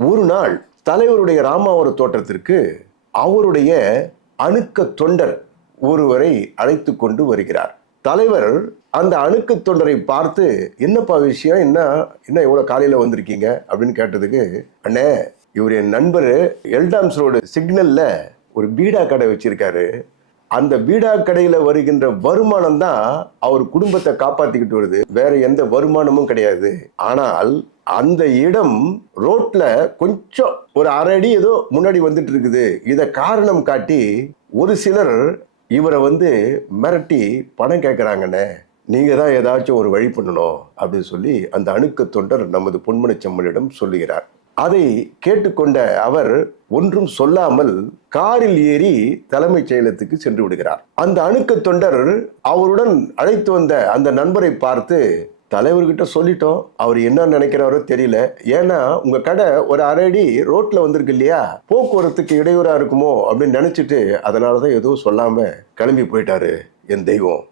ஒரு நாள் தலைவருடைய ராமாவரம் தோட்டத்திற்கு அவருடைய அணுக்க தொண்டர் ஒருவரை அழைத்து கொண்டு வருகிறார். தலைவர் அந்த அணுக்க தொண்டரை பார்த்து, என்னப்பா விஷயம், என்ன என்ன இவ்வளவு காலையில வந்திருக்கீங்க அப்படின்னு கேட்டதுக்கு, அண்ணே இவர் என் நண்பர், எல்டாம்ஸ் ரோடு சிக்னல்ல ஒரு பீடா கடை வச்சிருக்காரு. அந்த பீடா கடையில வருகின்ற வருமானம் தான் அவர் குடும்பத்தை காப்பாத்திக்கிட்டு வருது, வேற எந்த வருமானமும் கிடையாது. ஆனால் அந்த இடம் ரோட்ல கொஞ்சம் ஒரு அரை அடி ஏதோ முன்னாடி வந்துட்டு இருக்குது. இத காரணம் காட்டி ஒரு சிலர் இவரை மிரட்டி பணம் கேட்கிறாங்கன்னு, நீங்க தான் ஏதாச்சும் ஒரு வழி பண்ணணும் அப்படின்னு சொல்லி அந்த அணுக்க தொண்டர் நமது பொன்மன செம்மலிடம் சொல்லுகிறார். அதை கேட்டுக்கொண்ட அவர் ஒன்றும் சொல்லாமல் காரில் ஏறி தலைமைச் செயலகத்துக்கு சென்று விடுகிறார். அந்த அணுக்க தொண்டர் அவருடன் அழைத்து வந்த அந்த நண்பரை பார்த்து, தலைவர்கிட்ட சொல்லிட்டோம், அவர் என்ன நினைக்கிறாரோ தெரியல, ஏன்னா உங்க கடை ஒரு அரை அடி ரோட்ல வந்திருக்கு இல்லையா, போக்குவரத்துக்கு இடையூறா இருக்குமோ அப்படின்னு நினைச்சிட்டு அதனாலதான் எதுவும் சொல்லாம கிளம்பி போயிட்டாரு என் தெய்வம்